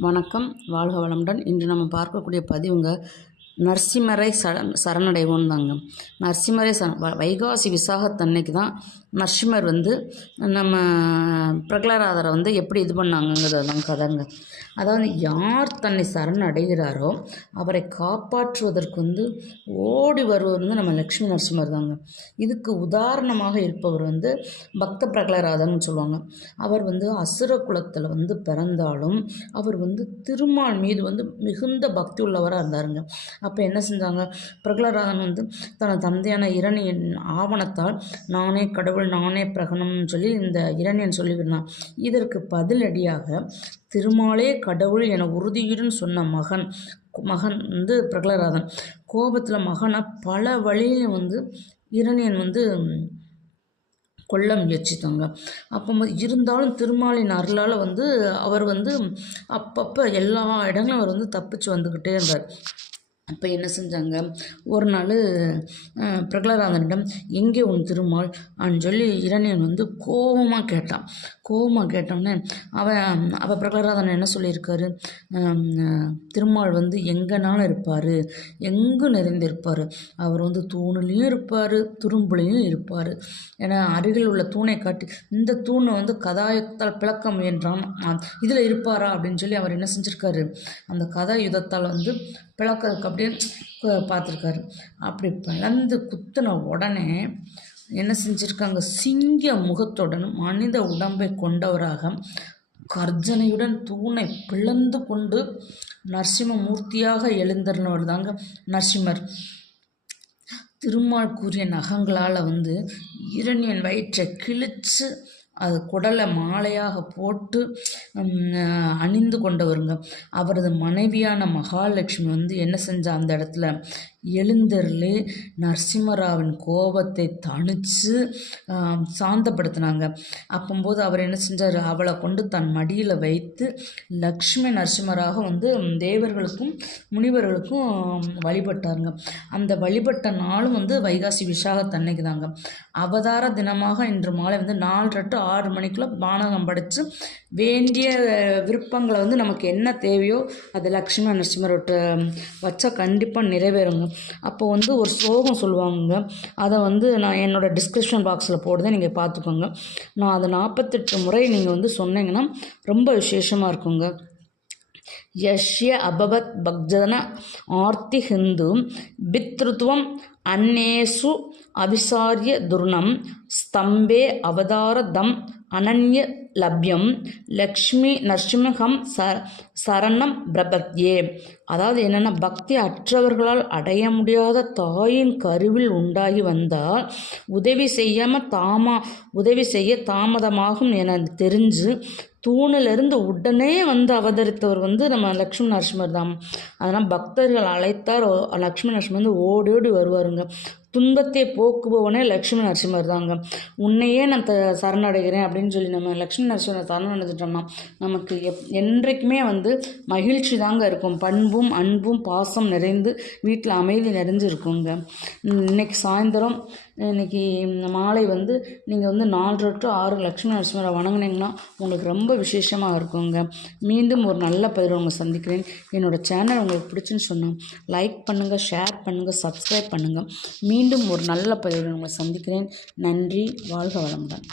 வணக்கம். வாழ்க வளமுடன். இன்று நம்ம பார்க்கக்கூடிய பதிவுங்க நரசிம்மரை சரண் சரணடைவோம் தாங்க நரசிம்மரை ச வ- வைகாசி விசாகத்தன்னைக்கு தான் நரசிம்மர் வந்து நம்ம பிரகலராதரை வந்து எப்படி இது பண்ணாங்கங்கிறதான் கதைங்க. அதாவது யார் தன்னை சரணடைகிறாரோ அவரை காப்பாற்றுவதற்கு வந்து ஓடி வருவர் வந்து நம்ம லக்ஷ்மி நரசிம்மர் தாங்க. இதுக்கு உதாரணமாக இருப்பவர் வந்து பக்த பிரகலராதர்னு சொல்லுவாங்க. அவர் வந்து அசுர குலத்தில் வந்து பிறந்தாலும் அவர் வந்து திருமால் மீது வந்து மிகுந்த பக்தி உள்ளவராக இருந்தாருங்க. அப்போ என்ன செஞ்சாங்க? பிரகலராதன் வந்து தனது தந்தையான இரணியன் ஆவணத்தால் நானே கடவுள் நானே பிரகணம்னு சொல்லி இந்த இரணியன் சொல்லிவிருந்தான் இதற்கு பதிலடியாக திருமாலே கடவுள் என உறுதியுடன் சொன்ன மகன் மகன் வந்து பிரகலராதன் கோபத்தில் மகனை பல வழியிலும் வந்து இரணியன் வந்து கொல்ல முயற்சித்தாங்க. அப்போ இருந்தாலும் திருமாலின் அருளால் வந்து அவர் வந்து அப்பப்போ எல்லா இடங்களும் அவர் வந்து தப்பிச்சு வந்துக்கிட்டே இருந்தார். அப்போ என்ன செஞ்சாங்க? ஒரு நாள் பிரகலாதனிடம் எங்கே உன் திருமால்? அப்படின்னு சொல்லி இரணியன் வந்து கோபமாக கேட்டான். கோபமாக கேட்டோன்னே அவன் அப்போ பிரகலாதன் என்ன சொல்லியிருக்காரு? திருமால் வந்து எங்கேனாலும் இருப்பார்? எங்கும் நிறைந்திருப்பார்? அவர் வந்து தூணுலேயும் இருப்பார் துரும்புலையும் இருப்பார். ஏன்னா அருகில் உள்ள தூணை காட்டி இந்த தூணை வந்து கதாயுத்தால் பிளக்க முயன்றான். இதில் இருப்பாரா? அப்படின்னு சொல்லி அவர் என்ன செஞ்சுருக்காரு? அந்த கதாயுதத்தால் வந்து பிளக்கிறதுக்கு அப்படின்னு பார்த்துருக்காரு. அப்படி பிளந்து குத்துன உடனே என்ன செஞ்சுருக்காங்க? சிங்க முகத்துடன் மனித உடம்பை கொண்டவராக கர்ஜனையுடன் தூணை பிளந்து கொண்டு நரசிம்ம மூர்த்தியாக தாங்க நரசிம்மர். திருமால் கூறிய நகங்களால் வந்து இரணியன் வயிற்றை கிழிச்சு அது குடலை மாலையாக போட்டு அணிந்து கொண்டவருங்க. அவரது மனைவியான மகாலட்சுமி வந்து என்ன செஞ்சா அந்த இடத்துல? எழுந்தருளி நரசிம்மராவின் கோபத்தை தணிச்சு சாந்தப்படுத்தினாங்க. அப்போம்போது அவர் என்ன செஞ்சார்? அவளை கொண்டு தன் மடியில் வைத்து லக்ஷ்மி நரசிம்மராக வந்து தேவர்களுக்கும் முனிவர்களுக்கும் வழிபட்டாருங்க. அந்த வழிபட்ட நாளும் வந்து வைகாசி விசாகத்தன்னைக்கு தாங்க. அவதார தினமாக இன்று மாலை வந்து நாலு டு ஆறு மணிக்குள்ளே பானகம் படைத்து வேண்டிய விருப்பங்களை வந்து நமக்கு என்ன தேவையோ அது லக்ஷ்மி நரசிம்மரோட வச்சா கண்டிப்பாக நிறைவேறுங்க. அப்போ வந்து ஒரு ஸ்லோகம் சொல்லுவாங்க அதை வந்து நான் என்னோடய டிஸ்கிரிப்ஷன் பாக்ஸில் போடுறதை நீங்கள் பார்த்துக்கோங்க. நான் அதை நாற்பத்தெட்டு முறை நீங்கள் வந்து சொன்னீங்கன்னா ரொம்ப விசேஷமாக இருக்குங்க. யஷ்ய அபவத் பக்ஜன ஆர்த்தி ஹிந்து பித்ருத்துவம் அன்னேசு அவிசாரிய துர்ணம் ஸ்தம்பே அவதாரதம் அனன்ய லப்யம் லக்ஷ்மி நஷ்மிகம் ச சரணம் பிரபத்யே. அதாவது என்னென்னா பக்தி அற்றவர்களால் அடைய முடியாத தாயின் கருவில் உண்டாகி வந்தால் உதவி செய்யாமல் தாமா உதவி செய்ய தாமதமாகும் என தெரிஞ்சு தூணிலிருந்து உடனே வந்து அவதரித்தவர் வந்து நம்ம லக்ஷ்மி நரசிம்மர் தான். அதனால் பக்தர்கள் அழைத்தார் லக்ஷ்மி நரசிம்மர் வந்து ஓடி ஓடி வருவாருங்க. துன்பத்தை போக்குபவனே லக்ஷ்மி நரசிம்மர் தாங்க உன்னையே நான் த சரணடைகிறேன் அப்படின்னு சொல்லி நம்ம லக்ஷ்மி நரசிம்மரை சரணடைஞ்சிட்டோம்னா நமக்கு எப் என்றைக்குமே வந்து மகிழ்ச்சி தாங்க இருக்கும். பண்பும் அன்பும் பாசம் நிறைந்து வீட்டில் அமைதி நிறைஞ்சு இருக்குங்க இன்னைக்கு சாயந்தரம் இன்னைக்கு மாலை வந்து நீங்கள் வந்து நாலரை டு ஆறு லக்ஷ்மி நரசிம்மரை வணங்கினீங்கன்னா உங்களுக்கு ரொம்ப விசேஷமாக இருக்குங்க. மீண்டும் ஒரு நல்ல பதிவு உங்களை சந்திக்கிறேன். என்னோடய சேனல் உங்களுக்கு பிடிச்சுன்னு சொன்னால் லைக் பண்ணுங்கள் ஷேர் பண்ணுங்கள் சப்ஸ்கிரைப் பண்ணுங்கள் மீ மீண்டும் ஒரு நல்ல பதிவுடன் உங்களை சந்திக்கிறேன். நன்றி. வாழ்க வளமுடன்.